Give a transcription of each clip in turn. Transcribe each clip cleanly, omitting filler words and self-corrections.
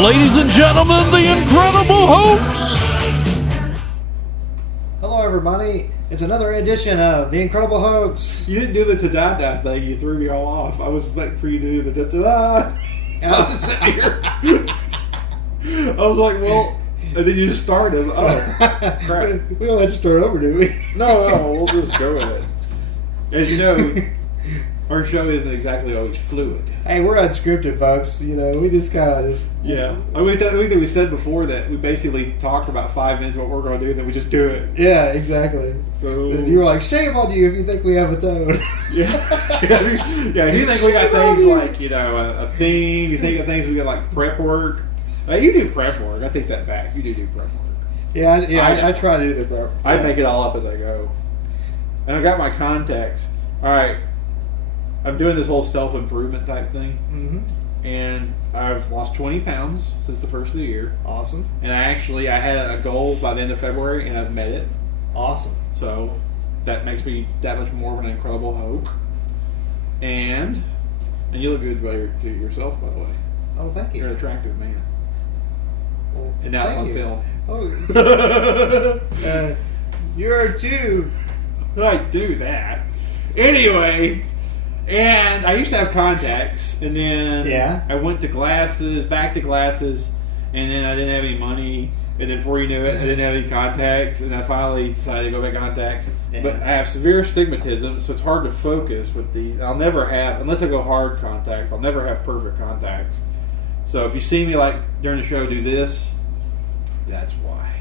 Ladies and gentlemen, the Incredible Hoax! Hello, everybody. It's another edition of The Incredible Hoax. You didn't do the ta-da-da thing. You threw me all off. I was waiting for you to do the ta-da-da. So I was just sitting here. I was like, well... And then you just started. Oh, crap. We don't have to start over, do we? No, we'll just go with it. As you know, our show isn't exactly always fluid. Hey, we're unscripted, folks. You know, we just kind of just... Yeah. I mean, we said before that we basically talked about 5 minutes what we're going to do, and then we just do it. Yeah, exactly. So and you were like, shame on you if you think we have a tone. Yeah. Yeah, if you think we got things like, you know, a theme, you think of things we got like prep work. You do prep work. I take that back. You do prep work. Yeah, I try to do the prep. I make it all up as I go. And I've got my contacts. All right. I'm doing this whole self-improvement type thing. Mm-hmm. And I've lost 20 pounds since the first of the year. Awesome. And I had a goal by the end of February, and I've met it. Awesome. So that makes me that much more of an incredible hope. And you look good by yourself, by the way. Oh, thank you. You're an attractive man. Well, And now it's on you. film. Oh, you're too. I do that. Anyway, and I used to have contacts, and then I went to glasses, back to glasses, and then I didn't have any money, and then before you knew it, I didn't have any contacts, and I finally decided to go back to contacts. Yeah. But I have severe astigmatism, so it's hard to focus with these. And I'll never have, unless I go hard contacts, I'll never have perfect contacts. So if you see me like during the show do this, that's why.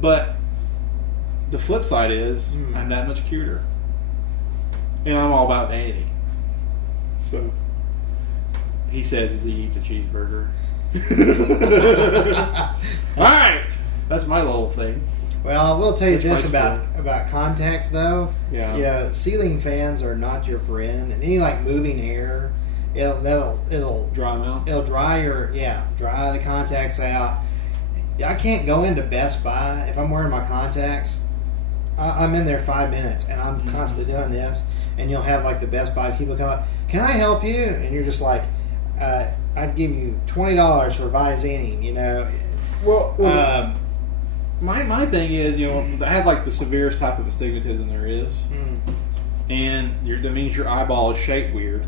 But the flip side is I'm that much cuter. And I'm all about vanity. So he says as he eats a cheeseburger. Alright. That's my little thing. Well, I will tell you That's this about contacts, though. Yeah. Yeah, ceiling fans are not your friend. And any like moving air, it'll dry them out. It'll dry the contacts out. I can't go into Best Buy if I'm wearing my contacts. I'm in there 5 minutes, and I'm constantly doing this. And you'll have like the Best Buy people come up. Can I help you? And you're just like, I'd give you $20 for Visine. You know. Well my thing is, you know, I have like the severest type of astigmatism there is, and that means your eyeball is shaped weird,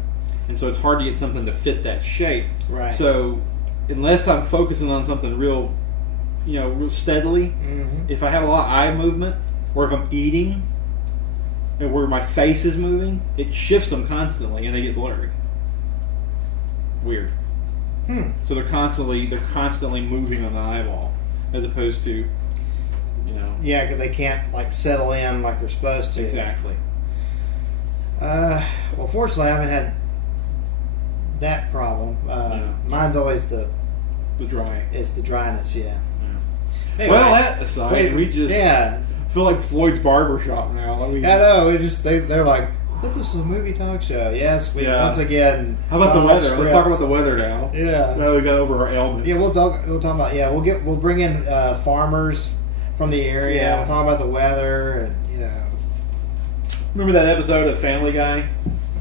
and so it's hard to get something to fit that shape. Right. So unless I'm focusing on something real steadily, if I have a lot of eye movement, or if I'm eating, and where my face is moving, it shifts them constantly, and they get blurry. Weird. So they're constantly moving on the eyeball, as opposed to, you know. Yeah, because they can't like settle in like they're supposed to. Exactly. Well, fortunately, I haven't had that problem. Mine's always the dry. It's the dryness. Yeah. Anyway, well, that aside, we just feel like Floyd's barbershop now. I know. They're like, I thought this was a movie talk show. Yes, once again. How about the weather? Let's talk about the weather now. Yeah. Now we got over our ailments. Yeah, we'll talk about. Yeah, we'll bring in farmers from the area. Yeah. We'll talk about the weather, and you know. Remember that episode of Family Guy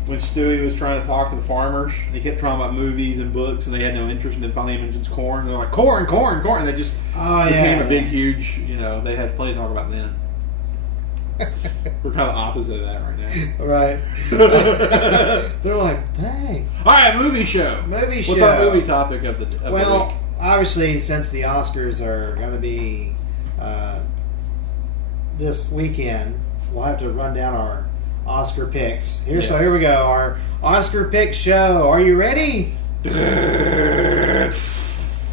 when Stewie was trying to talk to the farmers? They kept talking about movies and books, and they had no interest. And then finally, he mentions corn. And they're like, corn, and they just became a big, huge. You know, they had plenty to talk about then. We're kind of opposite of that right now. Right. They're like, dang. All right, movie show. What's our movie topic of the week? Obviously, since the Oscars are going to be this weekend, we'll have to run down our Oscar picks. So here we go. Our Oscar pick show. Are you ready?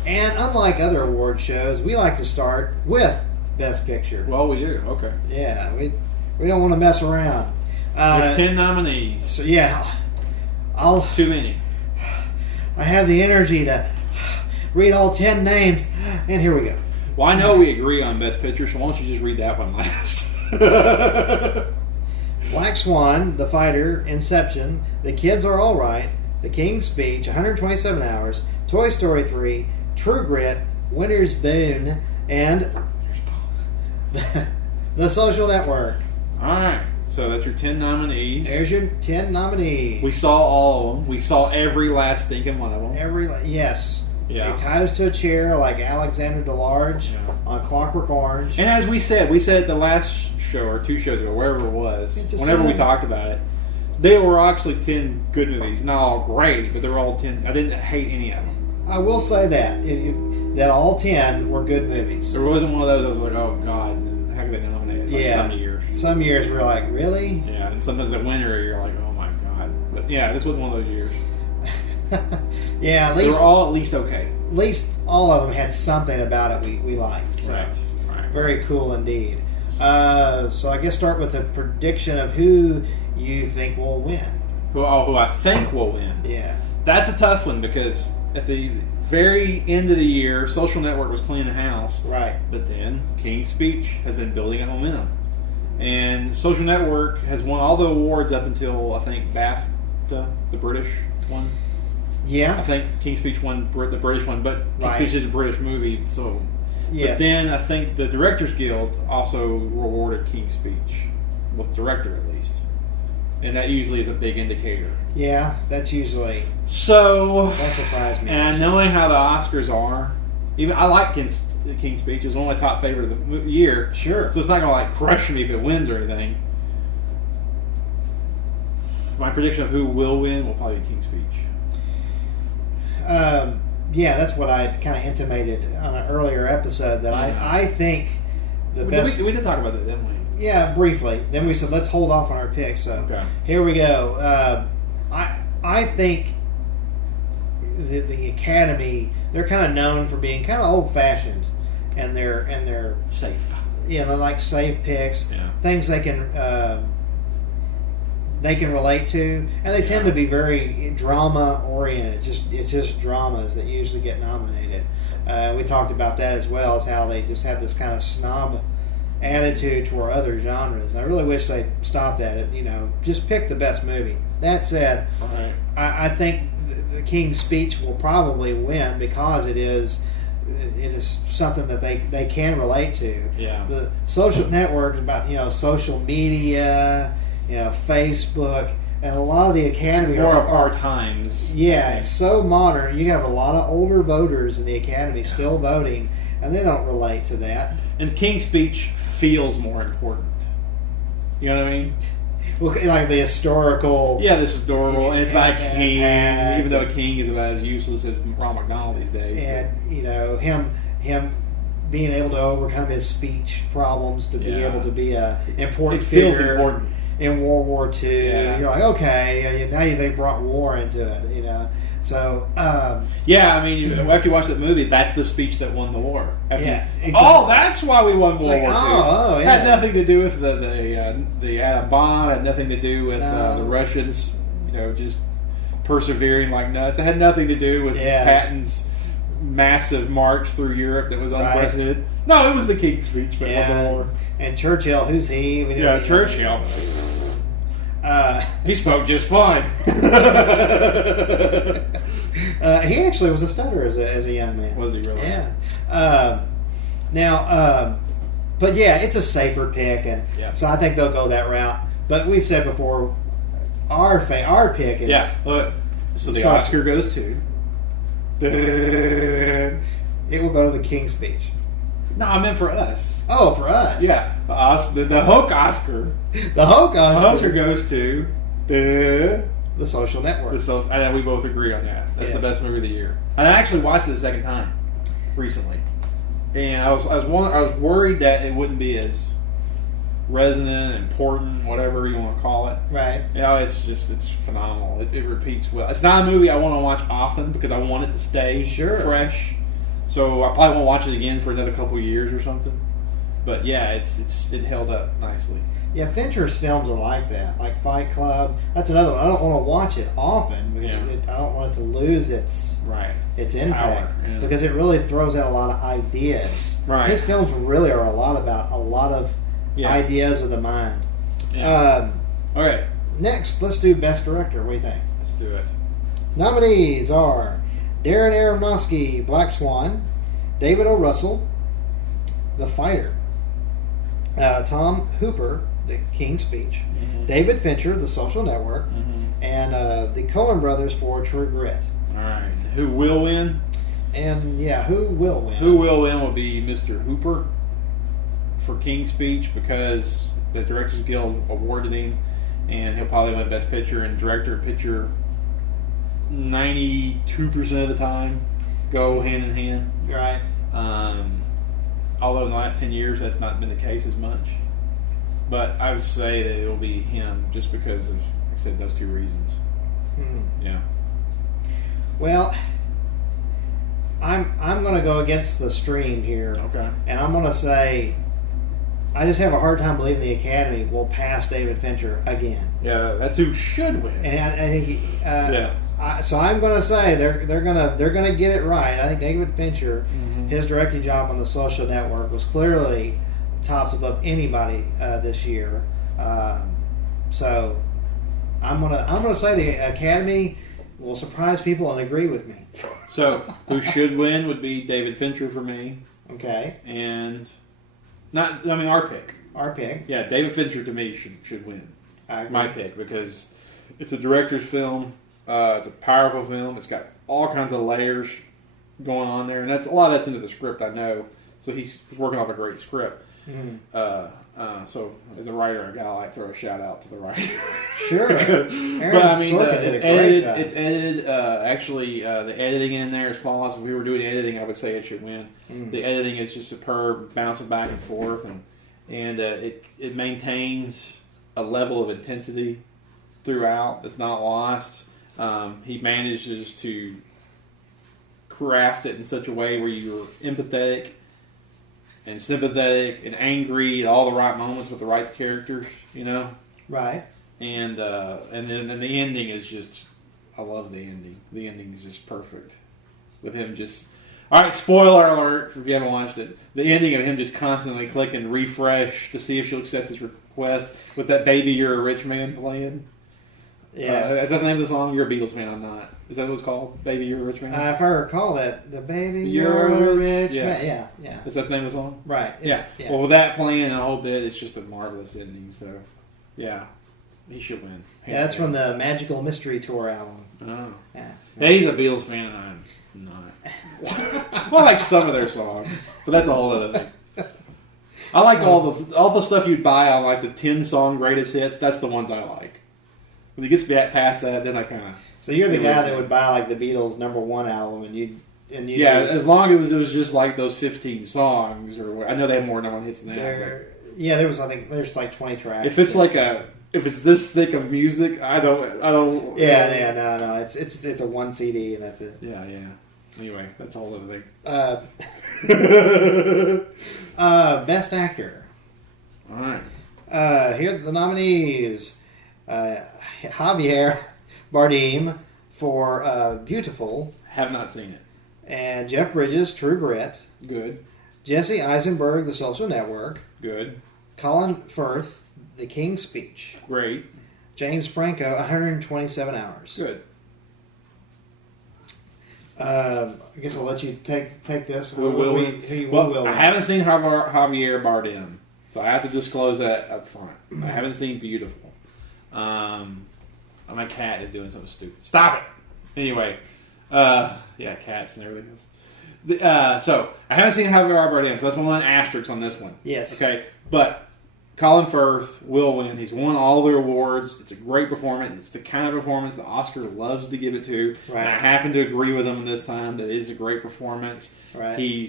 And unlike other award shows, we like to start with Best Picture. Well, we do. Okay. Yeah, we don't want to mess around. There's 10 nominees. So yeah, Too many. I have the energy to read all 10 names, and here we go. Well, I know we agree on Best Picture, so why don't you just read that one last? Black Swan, The Fighter, Inception, The Kids Are All Right, The King's Speech, 127 Hours, Toy Story 3, True Grit, Winter's Boon, and The Social Network. All right. So that's your 10 nominees. There's your 10 nominees. We saw all of them. We saw every last stinking one of them. Yes. Yeah. They tied us to a chair like Alexander DeLarge on Clockwork Orange. And as we said at the last show or 2 shows ago, wherever it was, whenever we talked about it, they were actually 10 good movies. Not all great, but they were all 10. I didn't hate any of them. I will say that that all 10 were good movies. There wasn't one of those I was like, oh God, how could they nominate it? Like some years. Some years we were like, really? Yeah, and sometimes the winner you're like, oh my God. But yeah, this wasn't one of those years. Yeah, at They least were all at least okay. At least all of them had something about it we liked. So, Right. very cool indeed. So I guess start with a prediction of who you think will win. Who I think will win. Yeah. That's a tough one because at the very end of the year, Social Network was cleaning house. Right. But then King's Speech has been building up momentum. And Social Network has won all the awards up until, I think, BAFTA, the British one. Yeah. I think King's Speech won the British one, but King's Speech is a British movie, so... Yes. But then I think the Directors Guild also rewarded King's Speech, with director at least. And that usually is a big indicator. Yeah, that's usually... So... That surprised me. And knowing how the Oscars are, even I like King's Speech. It was one of my top favorite of the year. Sure. So it's not going to crush me if it wins or anything. My prediction of who will win will probably be King's Speech. Yeah, that's what I kind of intimated on an earlier episode, that I think the best... We did talk about that, didn't we? Yeah, briefly. Then we said, let's hold off on our picks. So Here we go. I think the Academy, they're kind of known for being kind of old-fashioned, and they're safe. Yeah, they like safe picks, things they can relate to, and they tend to be very drama oriented. It's just dramas that usually get nominated. We talked about that as well, as how they just have this kind of snob attitude toward other genres. I really wish they'd stop that. Just pick the best movie. That said, I think the King's Speech will probably win because it is something that they can relate to. Yeah. The Social Network is about social media, Facebook, and a lot of the Academy more of our times. Yeah, it's so modern. You have a lot of older voters in the Academy still voting, and they don't relate to that. And King's Speech feels more important. You know what I mean? Well, like the historical. Yeah, this is adorable, and it's about a king, even though a king is about as useless as Ron McDonald these days. And him being able to overcome his speech problems to be able to be a important figure. It feels important. In World War II, you're like, okay, now they brought war into it, So, after you watch that movie, that's the speech that won the war. Exactly. Oh, that's why we won World War II. Oh, yeah. Had nothing to do with the atom bomb. Had nothing to do with the Russians, just persevering like nuts. It had nothing to do with Patton's massive march through Europe that was unprecedented. No, it was the King's Speech that won the war. And Churchill, who's he? Churchill. He spoke just fine. He actually was a stutter as a young man. Was he really? Yeah. But yeah, it's a safer pick, and so I think they'll go that route. But we've said before, our pick is So the Oscar goes to. It will go to the King's Speech. No, I meant for us. Oh, for us. Yeah. The Hoke Oscar. The Hoke Oscar goes to the Social Network. And we both agree on that. That's the best movie of the year. And I actually watched it a second time recently. And I was worried that it wouldn't be as resonant, important, whatever you want to call it. Right. It's phenomenal. It repeats well. It's not a movie I want to watch often because I want it to stay fresh. So I probably won't watch it again for another couple of years or something. But yeah, it held up nicely. Yeah, Fincher's films are like that, like Fight Club. That's another one. I don't want to watch it often because I don't want it to lose its impact power, because it really throws out a lot of ideas. Right. His films really are a lot about a lot of ideas of the mind. Yeah. All right. Next, let's do Best Director. What do you think? Let's do it. Nominees are Darren Aronofsky, Black Swan; David O. Russell, The Fighter; Tom Hooper, The King's Speech; David Fincher, The Social Network; and the Coen Brothers for True Grit. All right. Who will win? And yeah, who will win? Who will win will be Mr. Hooper for King's Speech because the Directors Guild awarded him, and he'll probably win Best Picture and Director and Picture 92% of the time go hand in hand. Right. Although in the last 10 years that's not been the case as much. But I would say that it will be him just because of, like I said, those two reasons. Yeah. Well, I'm going to go against the stream here. Okay. And I'm going to say I just have a hard time believing the Academy will pass David Fincher again. Yeah, that's who should win. And I think yeah. So I'm going to say they're gonna get it right. I think David Fincher, his directing job on The Social Network was clearly tops above anybody this year. So I'm gonna say the Academy will surprise people and agree with me. So who should win would be David Fincher for me, Okay, and our pick. our pick. Yeah, David Fincher to me should win. I agree. My pick because it's a director's film. It's a powerful film. It's got all kinds of layers going on there, and a lot of that's into the script. I know. So he's working off a great script. So as a writer, I gotta throw a shout out to the writer. Sure. But I mean, it's edited. Actually, the editing in there is flawless. If we were doing editing, I would say it should win. The editing is just superb, bouncing back and forth, and it maintains a level of intensity throughout. It's not lost. He manages to craft it in such a way where you're empathetic and sympathetic and angry at all the right moments with the right characters, Right. And then the ending is just, I love the ending. The ending is just perfect. With him just, all right, spoiler alert if you haven't watched it. The ending of him just constantly clicking refresh to see if she'll accept his request with that "Baby You're a Rich Man" playing. Yeah. Is that the name of the song? You're a Beatles fan, I'm not. Is that what it's called? Baby, You're a Rich Man? If I recall that, the Baby You're a Rich Man. Yeah. Is that the name of the song? Right. Yeah. Well, with that playing and a whole bit, it's just a marvelous ending. So, yeah, he should win. Yeah, that's from the Magical Mystery Tour album. Oh. Yeah. He's a Beatles fan, and I'm not. Well, I like some of their songs, but that's a whole other thing. I like all the stuff you'd buy on like the 10-song greatest hits. That's the ones I like. When he gets past that, then I kind of. So you're the guy that would buy like the Beatles' #1 album, and you. Yeah, as long as it was just like those 15 songs, or I know they have more #1 hits than that. Yeah, there's like 20 tracks. If it's if it's this thick of music, I don't. Yeah, no. It's a 1 CD and that's it. Yeah. Anyway, that's a whole other thing. Best Actor. All right. Here are the nominees. Javier Bardem for Beautiful. Have not seen it. And Jeff Bridges, True Grit. Good. Jesse Eisenberg, The Social Network. Good. Colin Firth, The King's Speech. Great. James Franco, 127 Hours. Good. I guess we'll let you take this. I haven't seen Javier Bardem, so I have to disclose that up front. I haven't seen Beautiful. My cat is doing something stupid. Stop it! Anyway, cats and everything else. So, I haven't seen Javier Bardem, so that's one asterisk on this one. Yes. Okay, but Colin Firth will win. He's won all the awards. It's a great performance. It's the kind of performance the Oscar loves to give it to. Right. And I happen to agree with him this time that it is a great performance. Right. He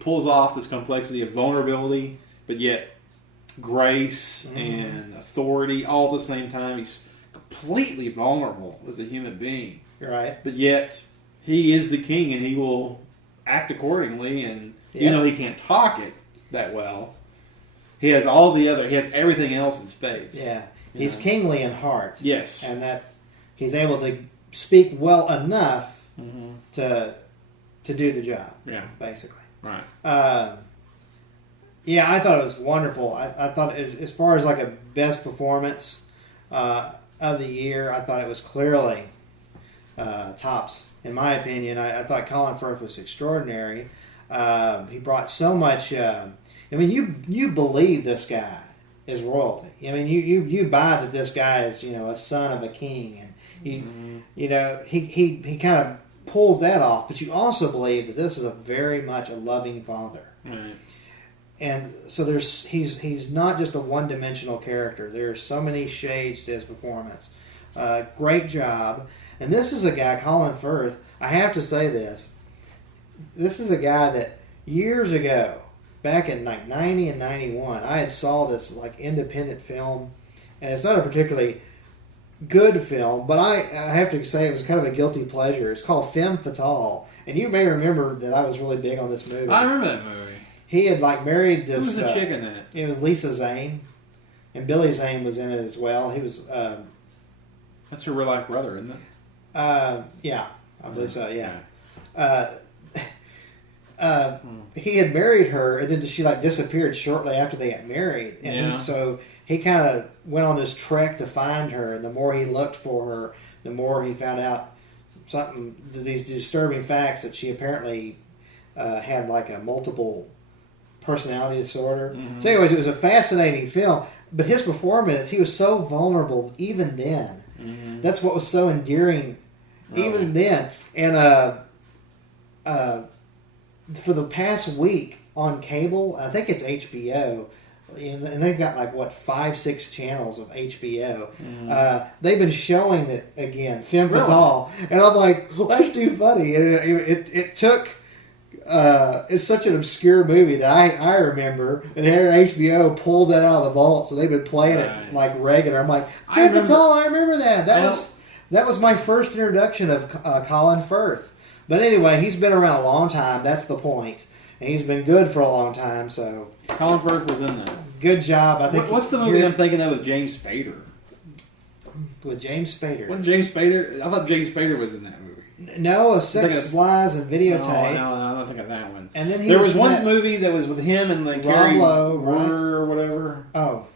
pulls off this complexity of vulnerability, but yet grace and authority all at the same time. He's completely vulnerable as a human being. Right. But yet, he is the king and he will act accordingly. And even though he can't talk it that well, he has everything else in spades. Yeah. He's kingly in heart. Yes. And that he's able to speak well enough to do the job. Yeah. Basically. Right. I thought it was wonderful. I thought as far as like a best performance of the year, I thought it was clearly tops. In my opinion, I thought Colin Firth was extraordinary. He brought so much. You believe this guy is royalty. I mean, you buy that this guy is a son of a king, and He kind of pulls that off, but you also believe that this is very much a loving father. Right. And so he's not just a one-dimensional character. There's so many shades to his performance. Great job. And this is a guy, Colin Firth, I have to say this. This is a guy that years ago, back in like 90 and 91, I had saw this like independent film. And it's not a particularly good film, but I have to say it was kind of a guilty pleasure. It's called Femme Fatale. And you may remember that I was really big on this movie. I remember that movie. He had like married this. Who was the chick in that? It was Lisa Zane, and Billy Zane was in it as well. He was. That's her real life brother, isn't it? Yeah, I believe so. Yeah. He had married her, and then she like disappeared shortly after they got married, and so he kind of went on this trek to find her. And the more he looked for her, the more he found out these disturbing facts that she apparently had like a multiple personality disorder. Mm-hmm. So anyways, it was a fascinating film, but his performance, he was so vulnerable even then. Mm-hmm. That's what was so endearing even then. And for the past week on cable, I think it's HBO, and they've got like 5-6 channels of HBO. Mm-hmm. They've been showing it again, Femme Fatale, and I'm like, that's too funny. It took. It's such an obscure movie that I remember, and HBO pulled that out of the vault, so they've been playing it like regular. I'm like, Femme Fatale, I remember that. That was my first introduction of Colin Firth. But anyway, he's been around a long time. That's the point, and he's been good for a long time. So Colin Firth was in that. Good job. I think. What's the movie I'm thinking of with James Spader? With James Spader. Wasn't James Spader? I thought James Spader was in that movie. No, Sex, Lies, and Videotape. No, I'm not thinking of that one. And then there was one movie that was with him and like Carrie Romlo, Wurr or whatever. Oh.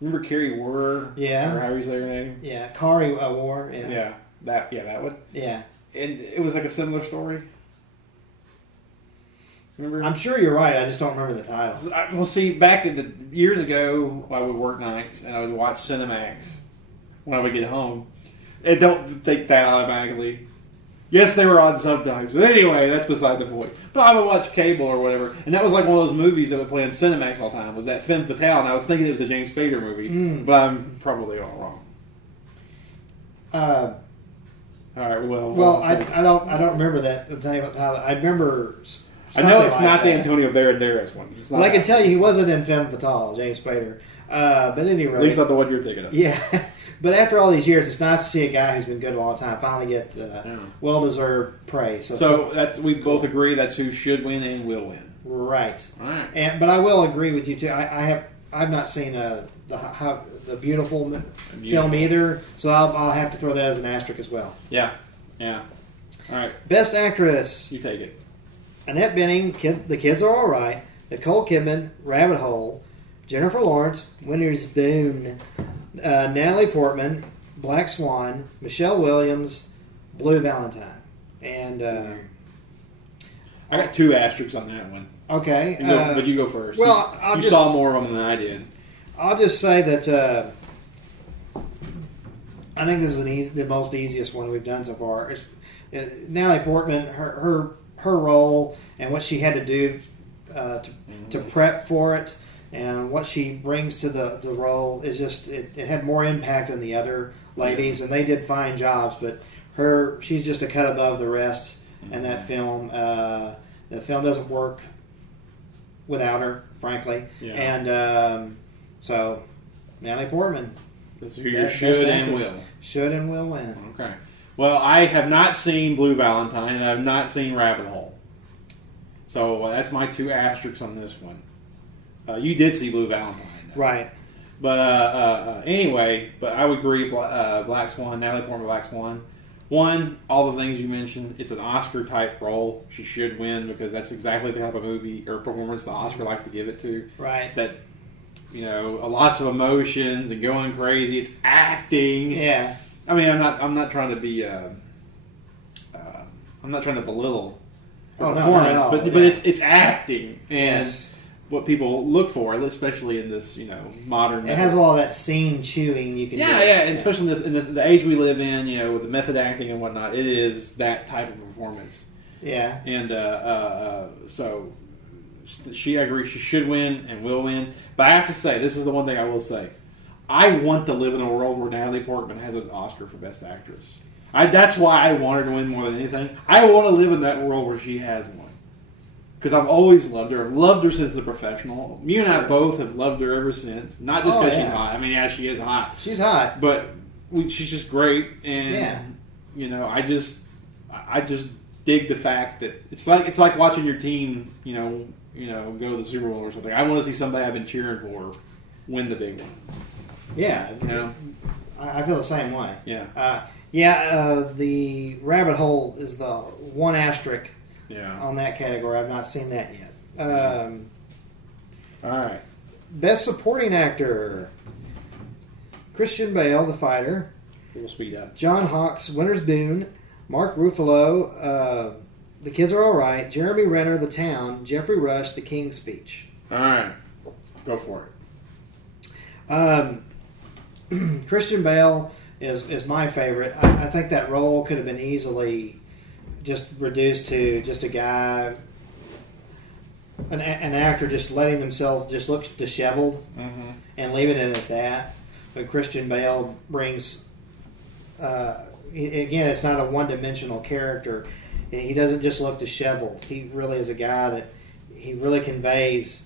Remember Carrie Wurr? Yeah. Or how you say her name? Yeah, Carrie Wurr. Yeah. That one. Yeah. And it was like a similar story. Remember? I'm sure you're right. I just don't remember the title. Well, see, back in the years ago, I would work nights and I would watch Cinemax when I would get home. And don't think that automatically. Yes, they were on sometimes. But anyway, that's beside the point. But I would watch cable or whatever. And that was like one of those movies that would play on Cinemax all the time. Was that Femme Fatale. And I was thinking it was the James Spader movie. But I'm probably all wrong. All right, well, I don't remember that. I remember. I know it's like not that. the Antonio Banderas one. It's not well, I can tell you he wasn't in Femme Fatale, James Spader. But anyway, at least not the one you're thinking of. Yeah. But after all these years, it's nice to see a guy who's been good a long time finally get well-deserved praise. So we both agree that's who should win and will win. Right. All right. But I will agree with you too. I've not seen the beautiful film either, so I'll have to throw that as an asterisk as well. Yeah. All right. Best actress. You take it. Annette Bening, The Kids Are All Right. Nicole Kidman, Rabbit Hole. Jennifer Lawrence, Winter's Boon. Natalie Portman, Black Swan. Michelle Williams, Blue Valentine. And I got 2 asterisks on that one. Okay. But you go first. Well, you saw more of them than I did. I'll just say that I think this is the most easiest one we've done so far. Natalie Portman, her role and what she had to do to prep for it, and what she brings to the role is just it had more impact than the other ladies, and they did fine jobs. But she's just a cut above the rest in that film. The film doesn't work without her, frankly, and so Natalie Portman. That's who you should and will. Should and will win. Okay. Well, I have not seen Blue Valentine, and I have not seen Rabbit Hole. So that's my 2 asterisks on this one. You did see Blue Valentine. Though. Right. But anyway, I would agree, Black Swan, Natalie Portman, Black Swan. One, all the things you mentioned, it's an Oscar-type role. She should win because that's exactly the type of movie or performance the Oscar likes to give it to. Right. That, lots of emotions and going crazy. It's acting. Yeah. I mean, I'm not trying to be. I'm not trying to belittle her performance, but it's acting, and what people look for, especially in this modern. It has all that scene chewing you can. Yeah, do. yeah, and especially in the age we live in, with the method acting and whatnot, it is that type of performance. Yeah, and so I agree, she should win and will win. But I have to say, this is the one thing I will say: I want to live in a world where Natalie Portman has an Oscar for Best Actress. That's why I want her to win more than anything. I want to live in that world where she has one. Because I've always loved her. I've loved her since The Professional. You and I both have loved her ever since. Not just because she's hot. I mean, yeah, she is hot. She's hot. But she's just great. And, I just dig the fact that it's like watching your team, go to the Super Bowl or something. I want to see somebody I've been cheering for win the big one. Yeah. I feel the same way. Yeah. The rabbit hole is the one asterisk on that category. I've not seen that yet. All right. Best Supporting Actor. Christian Bale, the fighter. We'll speed up. John Hawkes, Winter's Boone. Mark Ruffalo, The Kids Are Alright. Jeremy Renner, The Town. Jeffrey Rush, The King's Speech. All right. Go for it. Christian Bale is my favorite. I think that role could have been easily just reduced to just a guy, an actor just letting themselves just look disheveled and leaving it at that. But Christian Bale brings, again, it's not a one-dimensional character. He doesn't just look disheveled. He really is a guy that he really conveys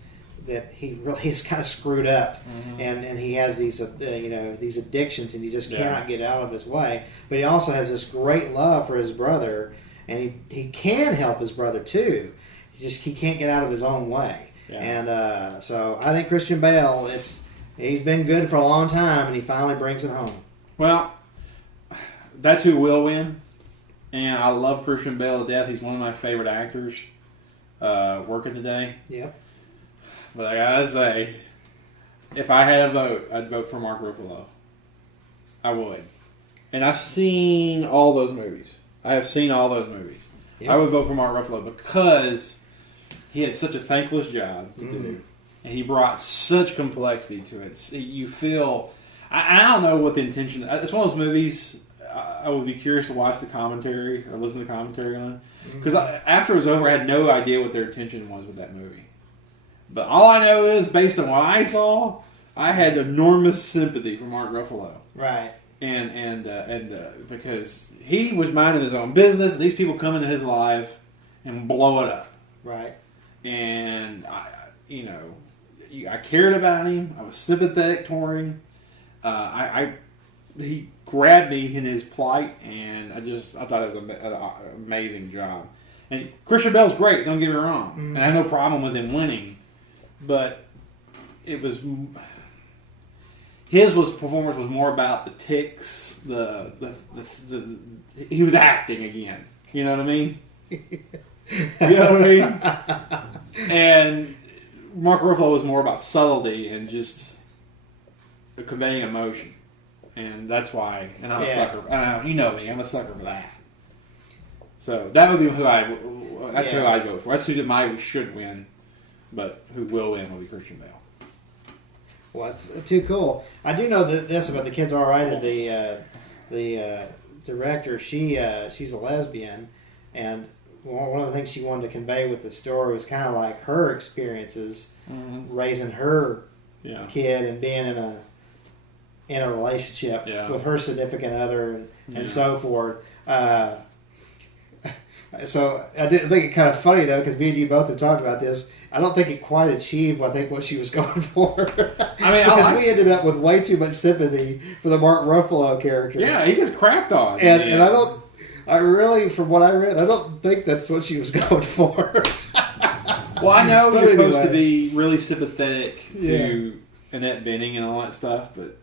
that he really is kind of screwed up, and he has these these addictions, and he just cannot get out of his way. But he also has this great love for his brother, and he can help his brother too. He can't get out of his own way. Yeah. And so I think Christian Bale, he's been good for a long time, and he finally brings it home. Well, that's who will win, and I love Christian Bale to death. He's one of my favorite actors working today. Yep. But I gotta say, if I had a vote, I'd vote for Mark Ruffalo. I would. And I've seen all those movies. Yep. I would vote for Mark Ruffalo because he had such a thankless job to do. And he brought such complexity to it. You feel... I don't know what the intention... It's one of those movies I would be curious to watch the commentary or listen to the commentary on. Because after it was over, I had no idea what their intention was with that movie. But all I know is, based on what I saw, I had enormous sympathy for Mark Ruffalo. Right. And because he was minding his own business, and these people come into his life and blow it up. Right. And I cared about him. I was sympathetic toward him. He grabbed me in his plight, and I thought it was an amazing job. And Christian Bale's great. Don't get me wrong, and I have no problem with him winning. But it was his performance was more about the tics. He was acting again. You know what I mean? And Mark Ruffalo was more about subtlety and just conveying emotion, and that's why. And I'm a sucker. You know me. I'm a sucker for that. So that would be who That's who I'd vote for. That's who should win. But who will win will be Christian Bale. Well, that's too cool. I do know this about The Kids Are Alright. The director, she's a lesbian, and one of the things she wanted to convey with the story was kind of like her experiences raising her kid and being in a relationship with her significant other and so forth. So I did think it kind of funny though, because me and you both have talked about this. I don't think it quite achieved what she was going for. Because we ended up with way too much sympathy for the Mark Ruffalo character. Yeah, he gets crapped on. And I really, from what I read, I don't think that's what she was going for. Well, I know you're supposed to be really sympathetic to Annette Bening and all that stuff, but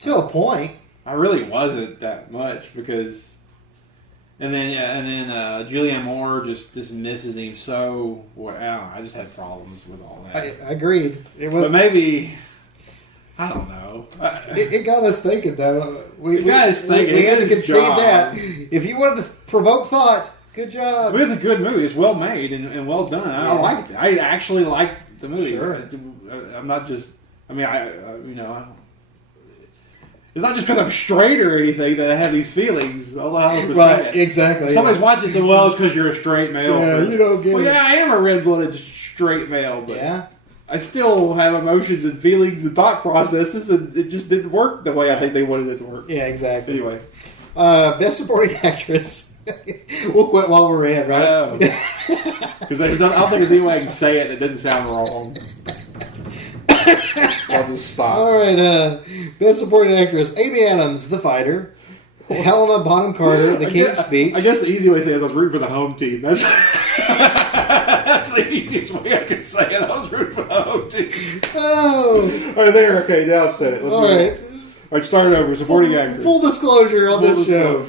to a point, I really wasn't that much because. And then Julianne Moore just dismisses him so well. I just had problems with all that. I agreed. But maybe I don't know. It got us thinking though. We had to concede that if you wanted to provoke thought, Good job. It was a good movie. It's well made and well done. I liked it. I actually liked the movie. Sure. I'm not just. I mean, it's not just because I'm straight or anything that I have these feelings. I don't know how else to say it. Exactly. If somebody's watching and say, well, it's because you're a straight male. Yeah, you don't get it. Yeah, I am a red-blooded straight male, but yeah. I still have emotions and feelings and thought processes, and it just didn't work the way I think they wanted it to work. Yeah, exactly. Anyway. Best Supporting Actress. We'll quit while we're in, right? Because I don't think there's any way I can say it that doesn't sound wrong. I'll just stop. All right, Best Supporting Actress, Amy Adams, The Fighter, Helena Bonham Carter, The King's Speech. I guess the easy way to say it is I was rooting for the home team. That's the easiest way I can say it. I was rooting for the home team. Oh. All right, there. Okay, now I've said it. All right. All right, start over. Supporting actress. Full disclosure on this show.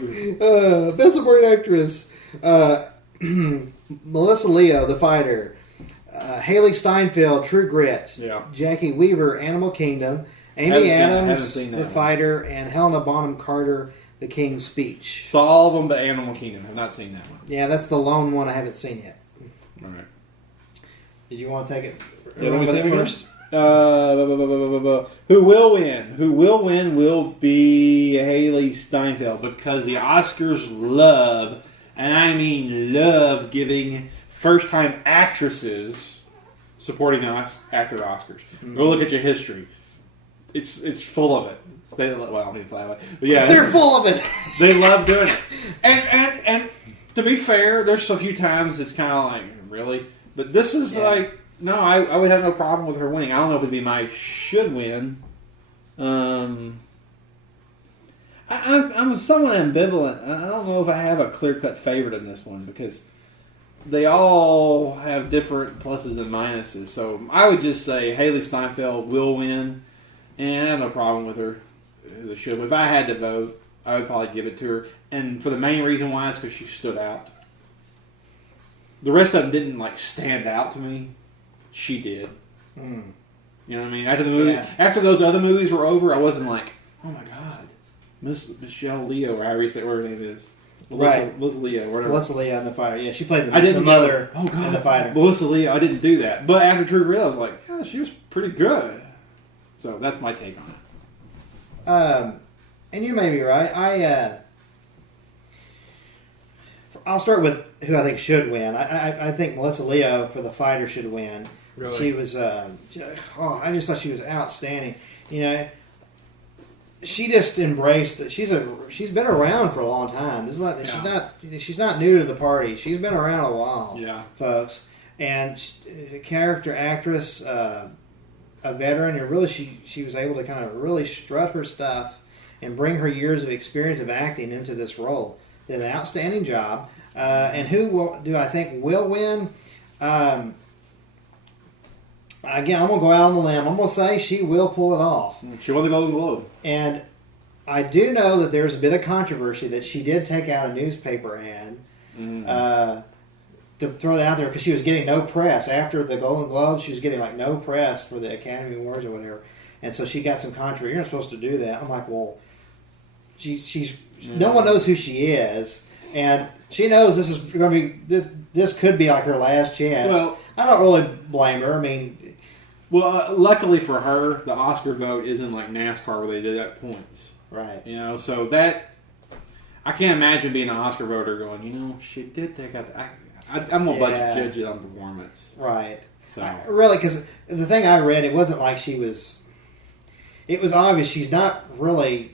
Best Supporting Actress, Melissa Leo, The Fighter, Haley Steinfeld, True Grit, Jackie Weaver, Animal Kingdom, Amy Adams, The Fighter, and Helena Bonham Carter, The King's Speech. Saw all of them, but Animal Kingdom. Have not seen that one. Yeah, that's the lone one I haven't seen yet. All right. Did you want to take it? Yeah, let me say it first. Who will win? Who will win will be Haley Steinfeld because the Oscars love, and I mean love, giving first-time actresses supporting actor Oscars. Go look at your history. It's full of it. They, well, I mean, but yeah, they're full of it. They love doing it. And to be fair, there's a few times it's kind of like, really? But this is like, no, I would have no problem with her winning. I don't know if it'd be my should win. I'm somewhat ambivalent. I don't know if I have a clear-cut favorite in this one because they all have different pluses and minuses. So I would just say Haley Steinfeld will win, and I have no problem with her as a should. If I had to vote, I would probably give it to her. And for the main reason why is because she stood out. The rest of them didn't like stand out to me. She did. You know what I mean? After the movie, after those other movies were over, I wasn't like, oh my god, Michelle Leo, or however you say what her name is. Melissa Leo, whatever. Melissa Leo in The Fighter. Yeah, she played the mother in The Fighter. Melissa Leo, I didn't do that. But after True Grit, I was like, yeah, she was pretty good. So that's my take on it. And you may be right. I'll start with who I think should win. I think Melissa Leo for The Fighter should win. Really? She was. I just thought she was outstanding. You know, she just embraced it. She's been around for a long time. This is she's not new to the party. She's been around a while, folks. And a character actress, a veteran, and really she was able to kind of really strut her stuff and bring her years of experience of acting into this role. Did an outstanding job. And who do I think will win? Again, I'm going to go out on the limb. I'm going to say she will pull it off. She won the Golden Globe. And I do know that there's a bit of controversy that she did take out a newspaper ad to throw that out there because she was getting no press. After the Golden Globes, she was getting like no press for the Academy Awards or whatever. And so she got some controversy. You're not supposed to do that. I'm like, well, no one knows who she is. And she knows this is going to be this could be like her last chance. Well, I don't really blame her. I mean, luckily for her, the Oscar vote isn't like NASCAR where they deduct points, right? You know, so that I can't imagine being an Oscar voter going, you know, she did take out. I'm gonna judge it on performance, right? So really, because the thing I read, it wasn't like she was. It was obvious she's not really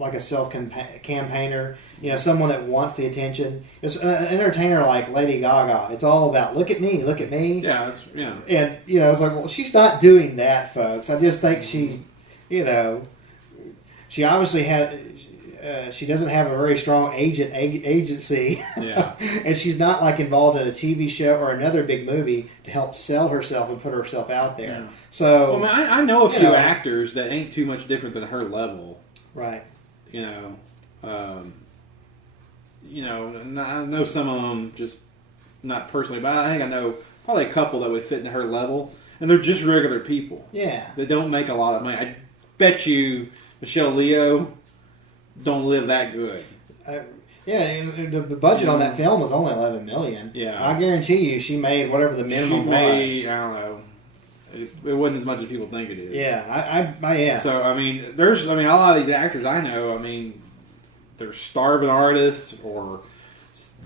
like a self-campaigner, you know, someone that wants the attention. It's an entertainer like Lady Gaga. It's all about, look at me. Yeah, And, you know, it's like, well, she's not doing that, folks. I just think she, you know, she obviously she doesn't have a very strong agency. Yeah. And she's not, like, involved in a TV show or another big movie to help sell herself and put herself out there. Yeah. So, well, I know a few actors that ain't too much different than her level. Right. You know, I know some of them just not personally, but I think I know probably a couple that would fit into her level, and they're just regular people. Yeah, they don't make a lot of money. I bet you Michelle Leo don't live that good. Yeah, and the budget on that film was only $11 million. Yeah. I guarantee you, she made whatever the minimum was. I don't know. It wasn't as much as people think it is. Yeah, yeah. So a lot of these actors I know, they're starving artists, or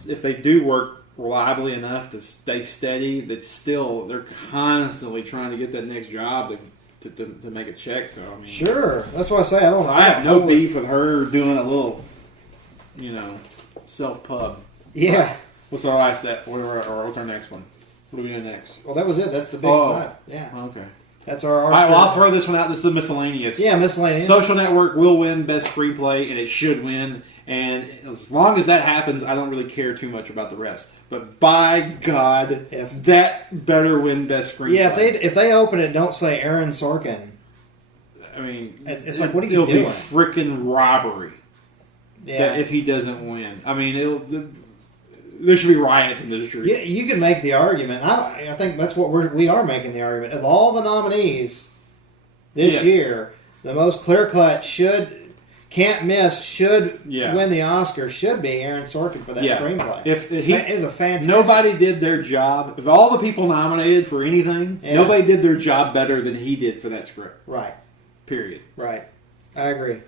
if they do work reliably enough to stay steady, they're constantly trying to get that next job to make a check. So sure, that's what I say. I have no beef with her doing a little, self pub. Yeah. What's our last step? What's our next one? What are we doing next? Well, that was it. That's the big five. Yeah. Okay. That's our. All right. Well, I'll throw this one out. This is the miscellaneous. Yeah, miscellaneous. Social Network will win Best Screenplay, and it should win. And as long as that happens, I don't really care too much about the rest. But by God, if that better win Best Screenplay. Yeah, if they open it, don't say Aaron Sorkin. It's like, what are you doing? It'll be freaking robbery. Yeah. If he doesn't win, there should be riots in the street. You can make the argument. I think that's what we are making the argument. Of all the nominees this year, the most clear-cut can't miss, should win the Oscar, should be Aaron Sorkin for that screenplay. If he is a fantastic. Nobody did their job. If all the people nominated for anything, nobody did their job better than he did for that script. Right. Period. Right. I agree.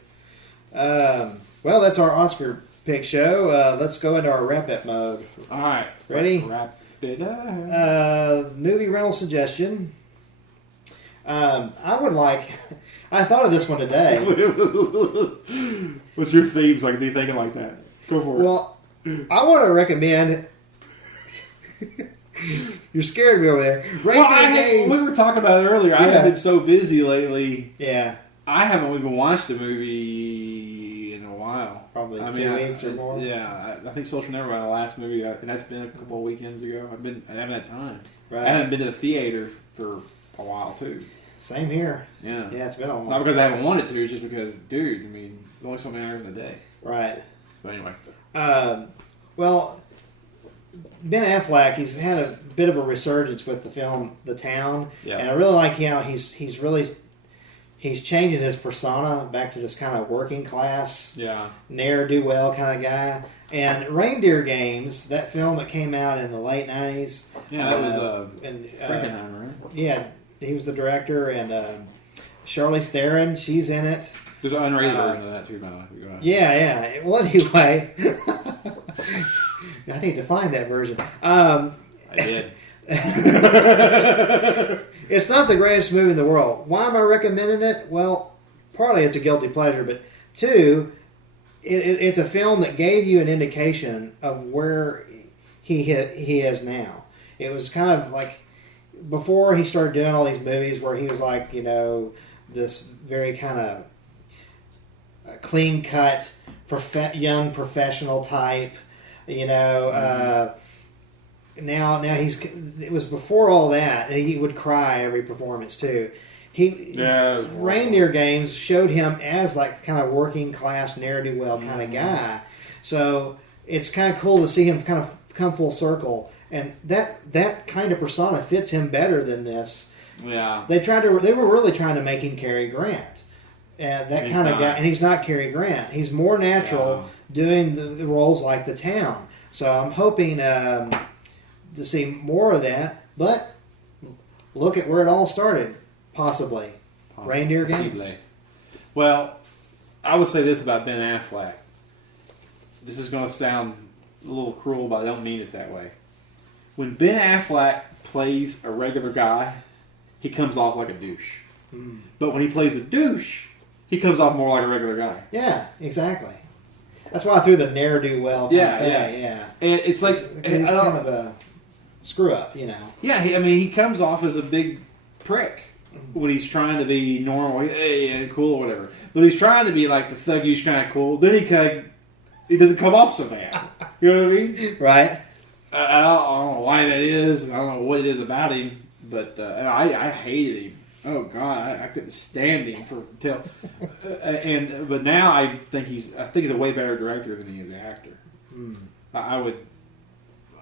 Well, that's our Oscar pick show. Let's go into our wrap-it mode. All right. Ready? Wrap it up. Movie rental suggestion. I would like... I thought of this one today. What's your theme so I can be thinking like that? Go for it. Well, I want to recommend... You're scaring me over there. We were talking about it earlier. Yeah. I have been so busy lately. Yeah. I haven't even watched a movie in a while. Probably 2 weeks or more. Yeah, I think Social Network was the last movie, and that's been a couple of weekends ago. I haven't had time. Right. I haven't been to the theater for a while too. Same here. Yeah. Yeah, it's been a while. Not because I haven't wanted to, it's just because, dude, there's only so many hours in a day. Right. So anyway. Well, Ben Affleck, he's had a bit of a resurgence with the film The Town. Yeah. And I really like how he's changing his persona back to this kind of working class, ne'er-do-well kind of guy. And Reindeer Games, that film that came out in the late 90s. Yeah, that was Frankenheimer, right? Yeah, he was the director, and Charlize Theron, she's in it. There's an unrated version of that too, by the way. Go ahead. Yeah. Well, anyway, I need to find that version. I did. It's not the greatest movie in the world. Why am I recommending it? Well, partly it's a guilty pleasure, but two, it's a film that gave you an indication of where he is now. It was kind of like before he started doing all these movies where he was like, this very kind of clean-cut, young professional type, Now it was before all that, and he would cry every performance too. Reindeer Games showed him as like kind of working class, ne'er-do-well kind of guy. So it's kind of cool to see him kind of come full circle, and that kind of persona fits him better than this. Yeah, they were really trying to make him Cary Grant, and that kind of guy, and he's not Cary Grant. He's more natural doing the roles like The Town. So I'm hoping to see more of that, but look at where it all started, possibly. Reindeer Games. Well, I would say this about Ben Affleck. This is going to sound a little cruel, but I don't mean it that way. When Ben Affleck plays a regular guy, he comes off like a douche. Mm. But when he plays a douche, he comes off more like a regular guy. Yeah, exactly. That's why I threw the ne'er-do-well kind of thing. Yeah. And it's like... He's kind of a screw-up, Yeah, he comes off as a big prick when he's trying to be normal, and cool or whatever. But he's trying to be like the thuggish kind of cool. Then he doesn't come off so bad. You know what I mean? Right. I don't know why that is. I don't know what it is about him. But I hated him. Oh God, I couldn't stand him but now I think he's a way better director than he is an actor. Mm. I would,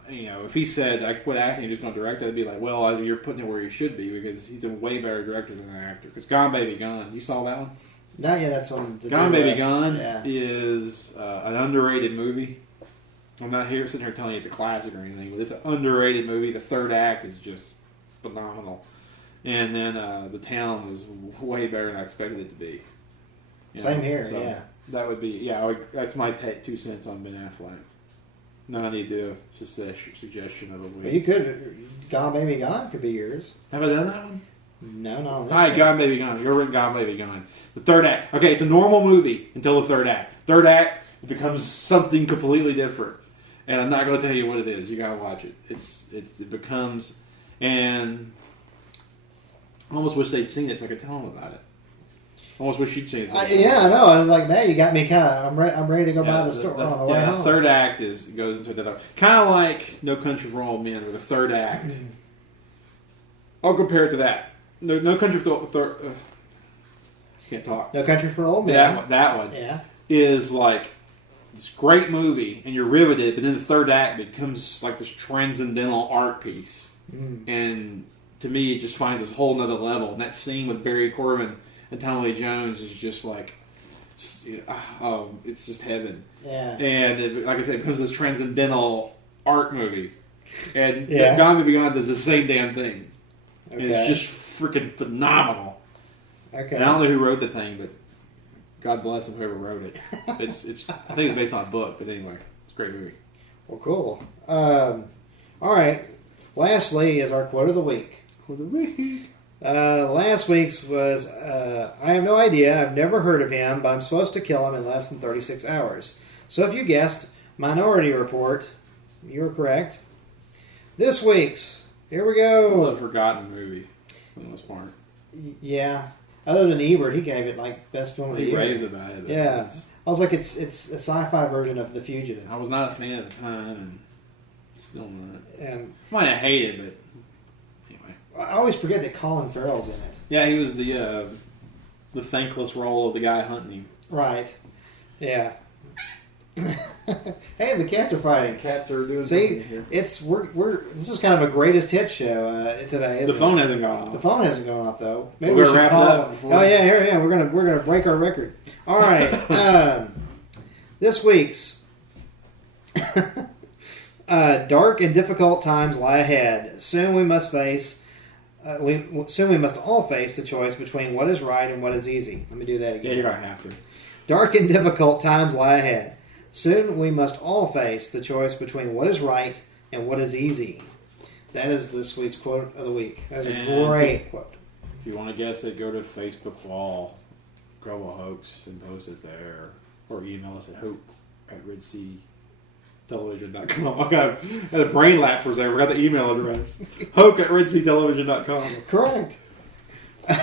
if he said I quit acting, just going to direct, I'd be like, well, you're putting it where you should be, because he's a way better director than an actor. Because Gone Baby Gone, you saw that one? Not yet. That's on the Gone Baby Gone is an underrated movie. I'm not sitting here telling you it's a classic or anything, but it's an underrated movie. The third act is just phenomenal. And then The Town was way better than I expected it to be. Same here, yeah. That would be, that's my 2 cents on Ben Affleck. No, I need to suggestion of a week. Well, you could, Gone Baby Gone could be yours. Have I done that one? No, not on this. All right, Gone Baby Gone. You're written Gone Baby Gone. The third act. Okay, it's a normal movie until the third act. Third act, it becomes something completely different. And I'm not going to tell you what it is. You got to watch it. It becomes, and I almost wish they'd seen it so I could tell them about it. I almost wish you'd seen it. Yeah, I know. I'm like, now you got me kind of. I'm ready to go buy the store. The third act goes into another kind of like No Country for Old Men, where the third act. I'll compare it to that. No Country for can't talk. No Country for Old Men. That one. Is like this great movie, and you're riveted. But then the third act becomes like this transcendental art piece, and to me, it just finds this whole nother level. And that scene with Barry Corbin and Tommy Lee Jones is just like, it's just heaven. Yeah. And like I said, it becomes this transcendental art movie. And Gone Baby Gone does the same damn thing. Okay. And it's just freaking phenomenal. Okay. And I don't know who wrote the thing, but God bless him, whoever wrote it. I think it's based on a book, but anyway, it's a great movie. Well, cool. All right. Lastly is our quote of the week. Quote of the week. Last week's was, I have no idea, I've never heard of him, but I'm supposed to kill him in less than 36 hours. So if you guessed Minority Report, you were correct. This week's, here we go. It's a forgotten movie, for the most part. Yeah. Other than Ebert, he gave it like best film of the year. He raves about it. Yeah. I was like, it's a sci-fi version of The Fugitive. I was not a fan at the time, and still not. And I might have hated it, but anyway. I always forget that Colin Farrell's in it. Yeah, he was the thankless role of the guy hunting him. Right. Yeah. Hey, the cats are fighting. Cats are doing something here. This is kind of a greatest hits show today. The phone hasn't gone off. The phone hasn't gone off though. Maybe we should wrap it up. Oh yeah, we're gonna break our record. All right. This week's dark and difficult times lie ahead. Soon we must all face the choice between what is right and what is easy. Let me do that again. Yeah, you're gonna have to. Dark and difficult times lie ahead. Soon we must all face the choice between what is right and what is easy. That is this week's quote of the week. That's a great quote. If you want to guess it, go to Facebook wall, Global Hoax, and post it there. Or email us at hope@redseatelevision.com. I got a brain lapse there. We got the email address. hope@redseatelevision.com. Correct. Well,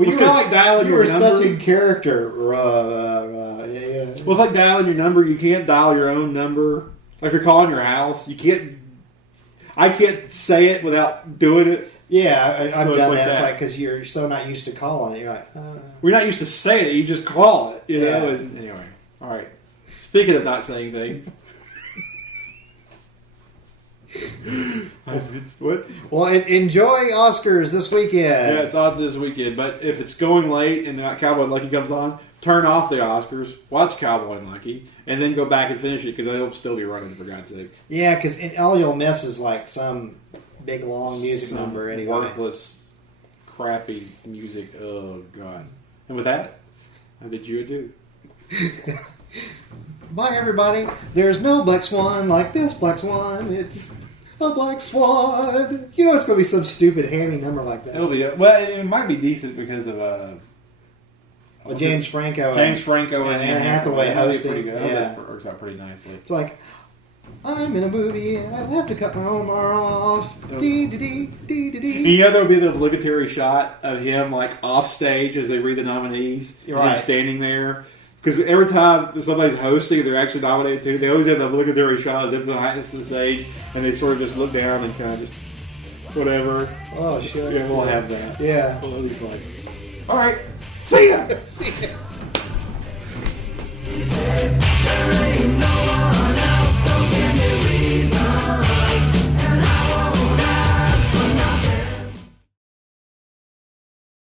it's kind of like dialing your number. You were such a character. Well, it's like dialing your number. You can't dial your own number. Like if you're calling your house, you can't. I can't say it without doing it. Yeah, I've done that. It's like because you're so not used to calling it. You're like, we're not used to saying it. You just call it. You know. And anyway, all right. Speaking of not saying things. What? Well, enjoy Oscars this weekend. Yeah, it's on this weekend. But if it's going late and Cowboy and Lucky comes on, turn off the Oscars, watch Cowboy and Lucky, and then go back and finish it because they'll still be running, for God's sakes. Yeah, because all you'll miss is like some big long music number anyway. Worthless, crappy music. Oh God! And with that, I bid you adieu. Bye, everybody. There's no black swan like this black swan. It's a black swan. You know it's going to be some stupid hammy number like that. It'll be it might be decent because of James Franco. James Franco and Anne Hathaway hosting. Pretty good. Yeah. That works out pretty nicely. It's like, I'm in a movie and I have to cut my own arm off. You know there'll be the obligatory shot of him like off stage as they read the nominees. Right. Him standing there. Because every time somebody's hosting, they're actually nominated too. They always have the obligatory shot of them behind the stage, and they sort of just look down and kind of just whatever. Oh shit! Yeah, we'll have that. Yeah, Well, it'll be fun. All right, see ya. See ya.